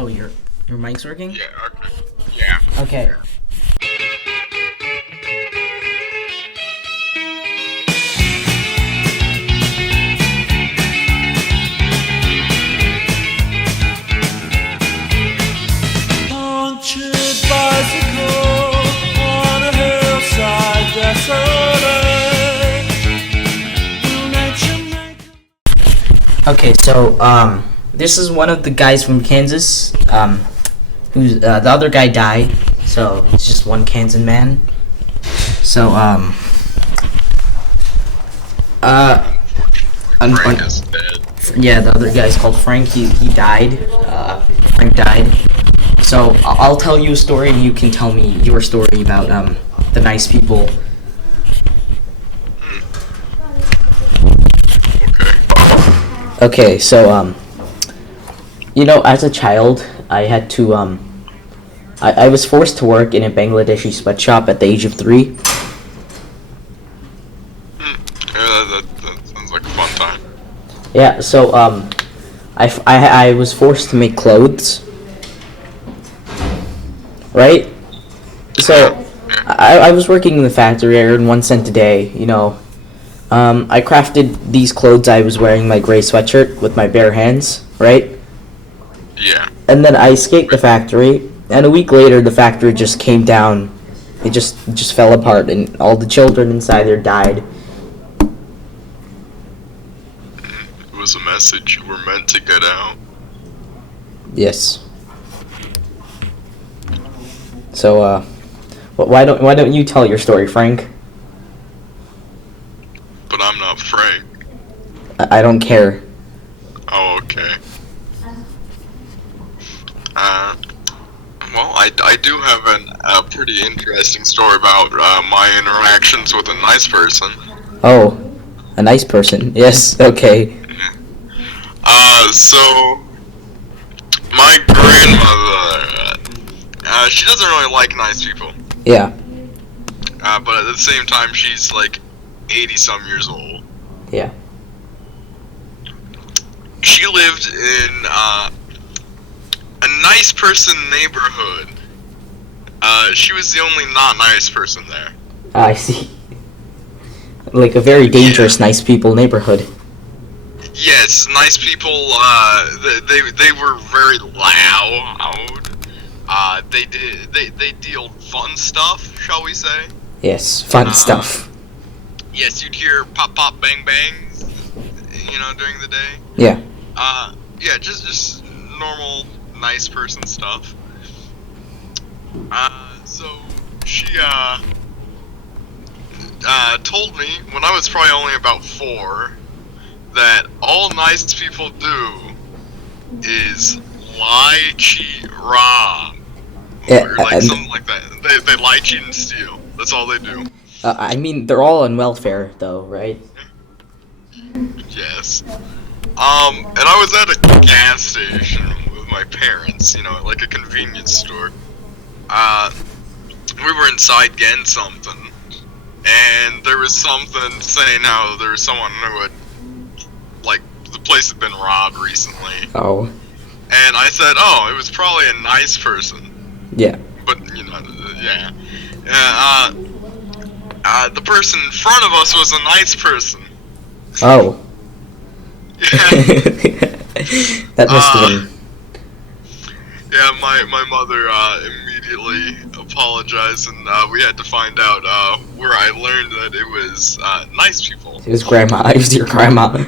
Oh, your mic's working? Yeah, okay. Yeah. Okay. Punctured bicycle on a hillside desolate. Will nature make Okay, so this is one of the guys from Kansas. Who's the other guy died, so it's just one Kansan Man. So Frank is dead. yeah, the other guy's called Frank. He died. Frank died. So I'll tell you a story, and you can tell me your story about the nice people. Okay. Okay, so as a child, I had to I was forced to work in a Bangladeshi sweatshop at the age of 3. Yeah, that sounds like a fun time. Yeah, so I was forced to make clothes, right? So I was working in the factory. I earned 1 cent a day. I crafted these clothes. I was wearing my gray sweatshirt with my bare hands, right? Yeah. And then I escaped the factory, and a week later, the factory just came down. It just fell apart, and all the children inside there died. It was a message you were meant to get out. Yes. So, why don't you tell your story, Frank? But I'm not Frank. I don't care. Oh, okay. Well, I do have a pretty interesting story about my interactions with a nice person. Oh, a nice person. Yes. Okay. So my grandmother, she doesn't really like nice people. Yeah. But at the same time, she's like 80-some years old. Yeah. She lived in a nice person neighborhood. She was the only not nice person there. I see. Like a very dangerous, nice people neighborhood. Yes, nice people. They were very loud. They dealt fun stuff, shall we say? Yes, fun stuff. Yes, you'd hear pop pop bang bangs, during the day. Yeah. Yeah, just normal nice person stuff. So she told me when I was probably only about 4 that all nice people do is lie, cheat, rob, Yeah, or like something like that. They lie, cheat, and steal. That's all they do. I mean, they're all on welfare, though, right? Yes. And I was at a gas station with my parents, like a convenience store. We were inside getting something, and there was something saying how there was someone who had, like, the place had been robbed recently. Oh. And I said, oh, it was probably a nice person. Yeah. But, yeah. The person in front of us was a nice person. Oh. Yeah. That must have been. Yeah, my mother immediately apologized, and we had to find out where I learned that it was nice people. It was grandma. It was your grandma.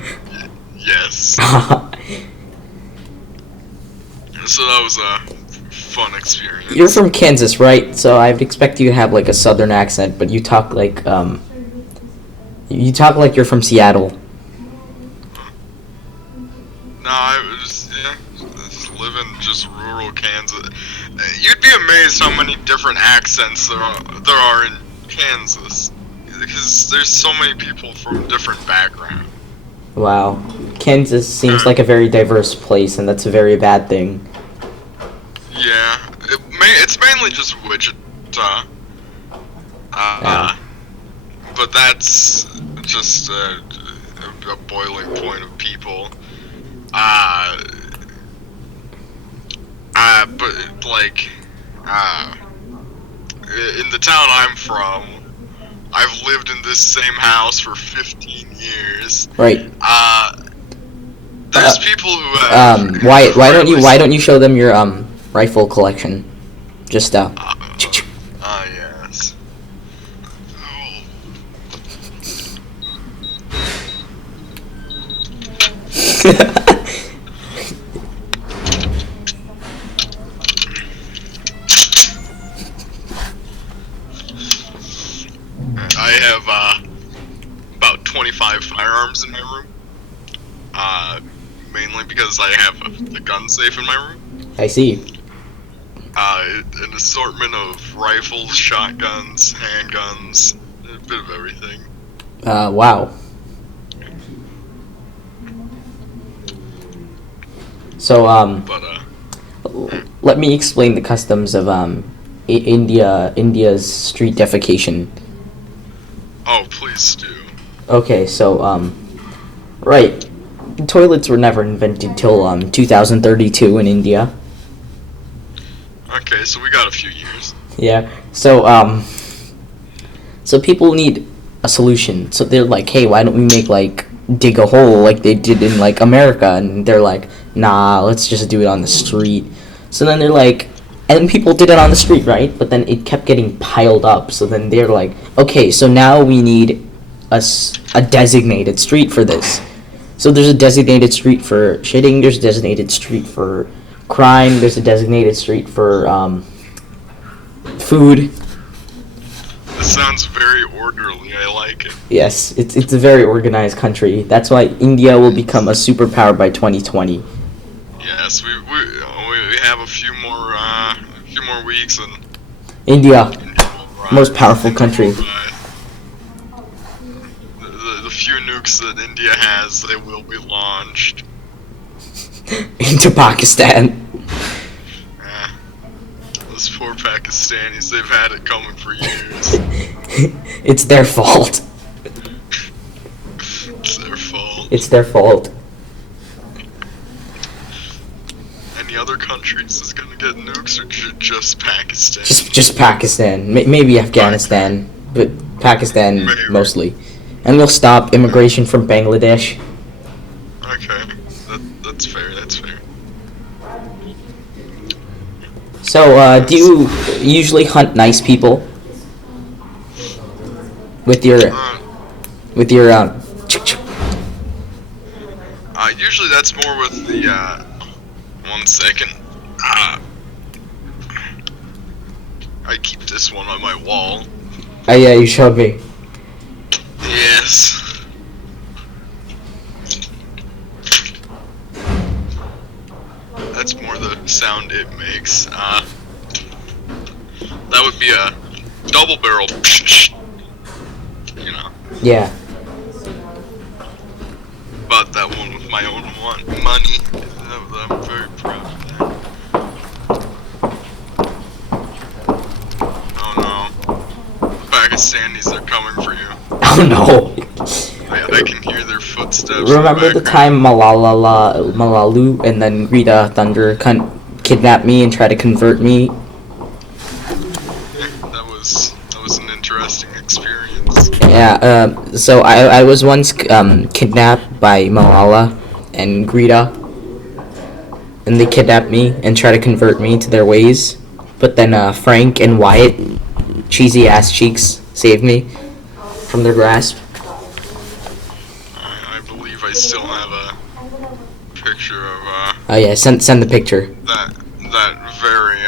Yes. So that was a fun experience. You're from Kansas, right? So I'd expect you to have like a southern accent, but you talk like you're from Seattle. No, I was just live in just rural Kansas. You'd be amazed how many different accents there are in Kansas, because there's so many people from different backgrounds. Wow. Kansas seems like a very diverse place, and that's a very bad thing. Yeah, it's mainly just Wichita. Yeah. But that's just a boiling point of people. But like, in the town I'm from, I've lived in this same house for 15 years. Right. There's people who have. Why don't you show them your rifle collection? Just Yes. Oh. I have about 25 firearms in my room. Mainly because I have a gun safe in my room. I see. An assortment of rifles, shotguns, handguns, a bit of everything. Wow. So let me explain the customs of India's street defecation. Oh, please do. Okay, so right, toilets were never invented till 2032 in India. Okay, so we got a few years. Yeah. So people need a solution. So they're like, hey, why don't we dig a hole like they did in America? And they're like, nah, let's just do it on the street. So then they're like, and people did it on the street, right? But then it kept getting piled up. So then they're like, okay, so now we need a designated street for this. So there's a designated street for shitting. There's a designated street for crime. There's a designated street for food. This sounds very orderly. I like it. Yes, it's a very organized country. That's why India will become a superpower by 2020. Yes, we have a few more weeks and India, will most rise. powerful country. The few nukes that India has, they will be launched. Into Pakistan. Those poor Pakistanis, they've had it coming for years. It's their fault. It's their fault. It's their fault. Any other countries is gonna get nukes or just Pakistan? Just Pakistan. Maybe Afghanistan, but Pakistan Maybe. mostly. And we'll stop immigration from Bangladesh. Okay, that's fair. That's fair. So, do you usually hunt nice people? With your Usually that's more with the 1 second. I keep this one on my wall. Oh yeah, you showed me. Yes. That's more the sound it makes. That would be a double barrel. You know. Yeah. But that one with my own money. I'm very proud of that. Oh no. Pakistanis, they're coming for you. Oh no. I can hear their footsteps. Remember the time Malalu and then Rita Thunder kidnapped me and tried to convert me? That was an interesting experience. Yeah, so I was once kidnapped by Malala and Greta, and they kidnapped me and tried to convert me to their ways. But then Frank and Wyatt, cheesy ass cheeks, saved me from their grasp. I believe I still have a picture of Oh yeah, send the picture. that very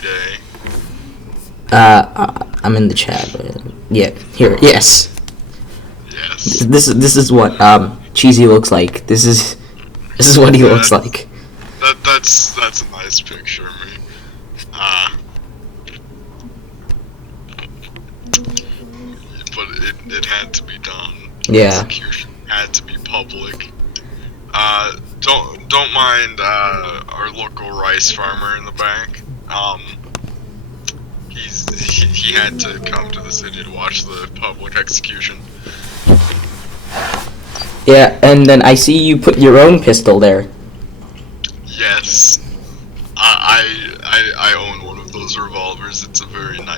day. I'm in the chat. Yeah, here. Yes. Yes. This is what cheesy looks like. This is what he looks like. That's a nice picture of me. But it had to be done. Yeah. Execution had to be public. Don't mind our local rice farmer in the back. He had to come to the city to watch the public execution. Yeah, and then I see you put your own pistol there. Yes.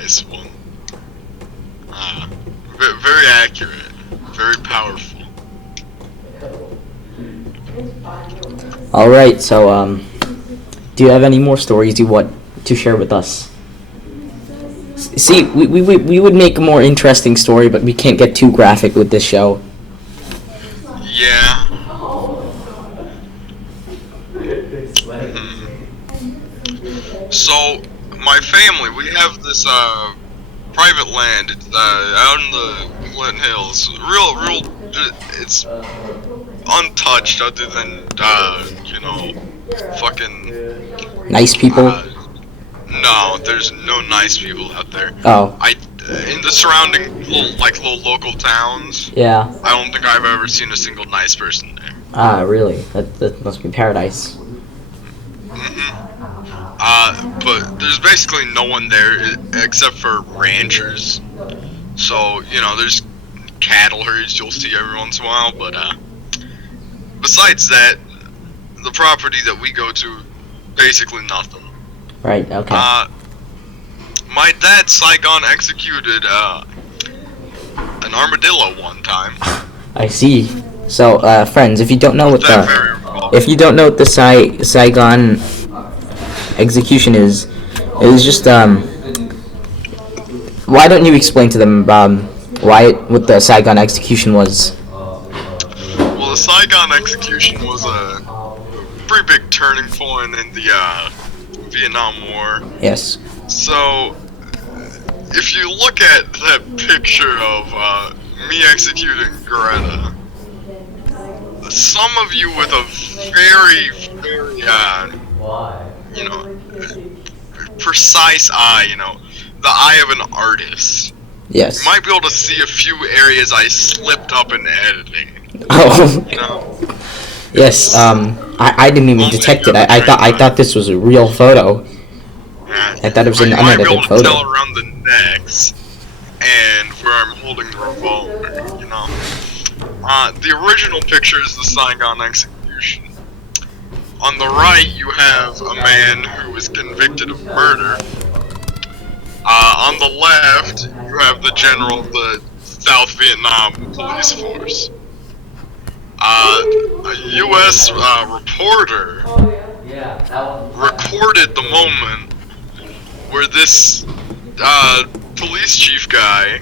nice one. Very accurate, very powerful. All right. So, do you have any more stories you want to share with us? See, we would make a more interesting story, but we can't get too graphic with this show. Yeah. So, my family, we have this private land. It's out in the Clinton Hills. Real. It's untouched, other than fucking. Nice people. No, there's no nice people out there. Oh. In the surrounding little local towns, Yeah. I don't think I've ever seen a single nice person there. Ah, really? That must be paradise. But there's basically no one there except for ranchers. So, there's cattle herds you'll see every once in a while, but besides that, the property that we go to, basically nothing. Right. Okay. My dad Saigon executed an armadillo one time. I see. So, friends, if you don't know what That very wrong. if you don't know what the Saigon execution is, it was just Why don't you explain to them what the Saigon execution was? Well, the Saigon execution was a pretty big turning point in the Vietnam War. Yes. So, if you look at that picture of me executing Greta, some of you with a very, very, precise eye, the eye of an artist, Yes. you might be able to see a few areas I slipped up in editing. Oh. You know? Yes. I didn't even detect it. I thought this was a real photo. I thought it was an you might be unedited able to photo. tell around the necks and where I'm holding the revolver, the original picture is the Saigon execution. On the right, you have a man who was convicted of murder. On the left, you have the general of the South Vietnam police force. A U.S. Reporter recorded the moment where this police chief guy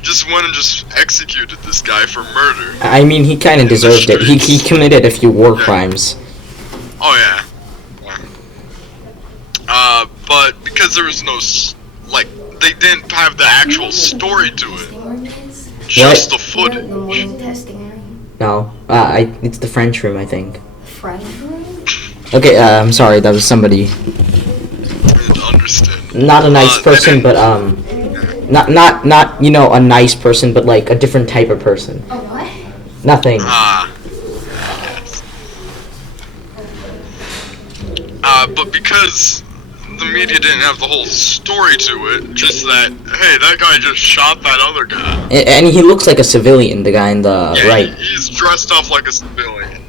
just went and just executed this guy for murder. I mean, he kind of deserved it. He committed a few war crimes. Oh yeah. But because there was no they didn't have the actual story to it, just the footage. No, it's the French room, I think. French room? Okay, I'm sorry, that was somebody. Understand. Not a nice person, but not a nice person, but like a different type of person. A what? Nothing. Yes. But because the media didn't have the whole story to it, just that, hey, that guy just shot that other guy. And he looks like a civilian, the guy in the right. He's dressed up like a civilian.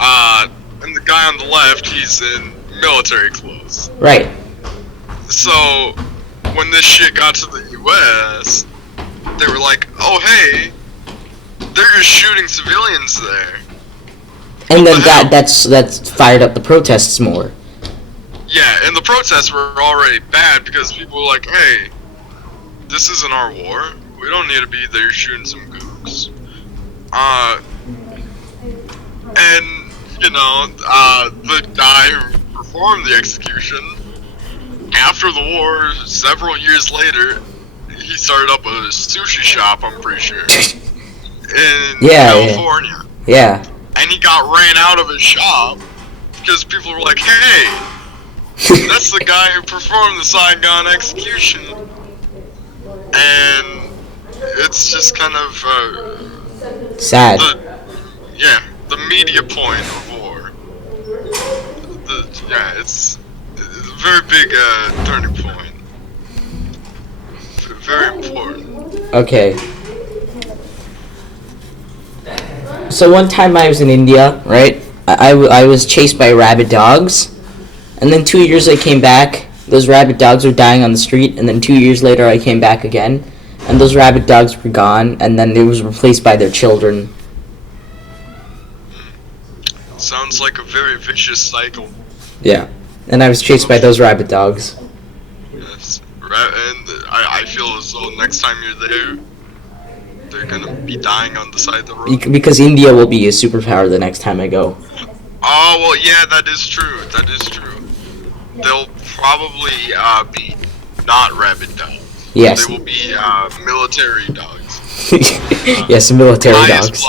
And the guy on the left, he's in military clothes. Right. So, when this shit got to the US, they were like, oh hey, they're just shooting civilians there. And then What the hell? that's fired up the protests more. Yeah, and the protests were already bad because people were like, hey, this isn't our war. We don't need to be there shooting some gooks. And, the guy who performed the execution, after the war, several years later, he started up a sushi shop, I'm pretty sure, in California. Yeah. And he got ran out of his shop because people were like, hey, that's the guy who performed the Saigon execution. And it's just kind of, Sad. the media point of war. It's a very big turning point. Very important. Okay. So one time I was in India, right? I was chased by rabid dogs, and then 2 years I came back, those rabid dogs were dying on the street, and then 2 years later I came back again, and those rabid dogs were gone, and then it was replaced by their children. Sounds like a very vicious cycle. Yeah. And I was chased by those rabid dogs. Yes. And I feel as though next time you're there, they're gonna be dying on the side of the road. Because India will be a superpower the next time I go. Oh, well, yeah, that is true. That is true. They'll probably be not rabid dogs. Yes. They will be military dogs. Yes, military dogs.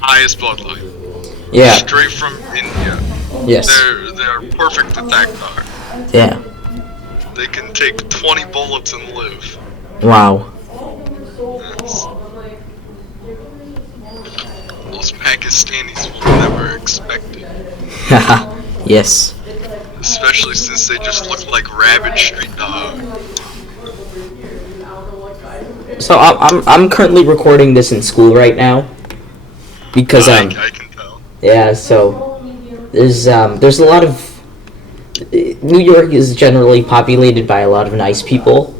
Highest bloodline. Yeah. Straight from India. Yes. They're perfect attack dog. Yeah. They can take 20 bullets and live. Wow. Yes. Those Pakistanis will never expect it. Haha. Yes. Especially since they just look like rabid street dogs. So I'm currently recording this in school right now. Because I can tell. yeah, so there's a lot of New York is generally populated by a lot of nice people.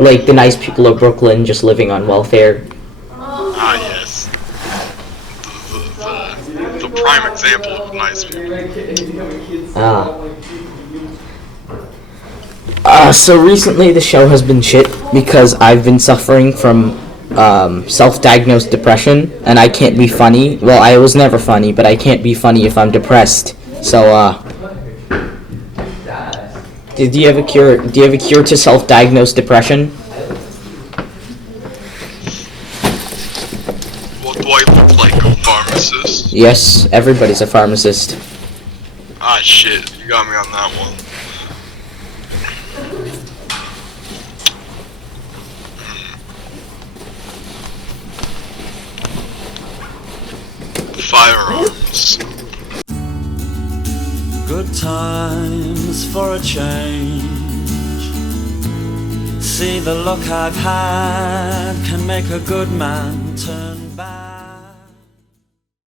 Like the nice people of Brooklyn just living on welfare. Ah, yes. The prime example of nice people. So recently the show has been shit because I've been suffering from self-diagnosed depression, and I can't be funny. Well, I was never funny, but I can't be funny if I'm depressed. So, do you have a cure? Do you have a cure to self-diagnosed depression? What do I look like, a pharmacist? Yes, everybody's a pharmacist. Ah, shit, you got me on that one. Firearms. Good times for a change. See, the luck I've had can make a good man turn back.